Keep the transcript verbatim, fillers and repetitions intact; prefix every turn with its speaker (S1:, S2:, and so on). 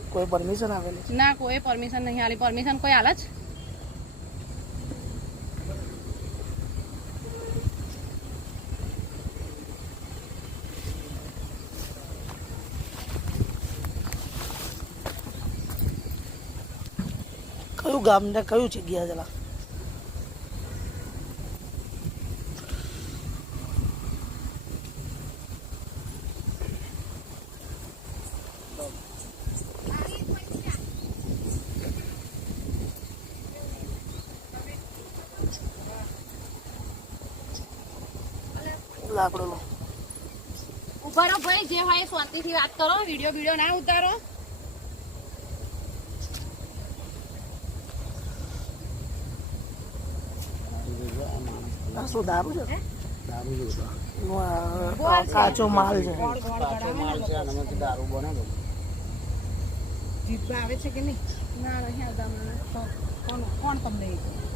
S1: કોઈ પરમિશન આવેલી
S2: ના કોઈ પરમિશન નહીં આલી પરમિશન કોઈ આલે જ
S1: કયું ગામ ને કયું જગ્યા જલા લાકડો
S2: ઉભા રહો ભાઈ જે હોય શાંતિથી વાત કરો વિડિયો વિડિયો ના ઉતારો
S1: શું દારૂ છે કાચો માલ છે
S3: દારૂ બને
S2: જીભ આવે છે કે નહીં ના નહીં આવતા મને કોણ કોણ તમને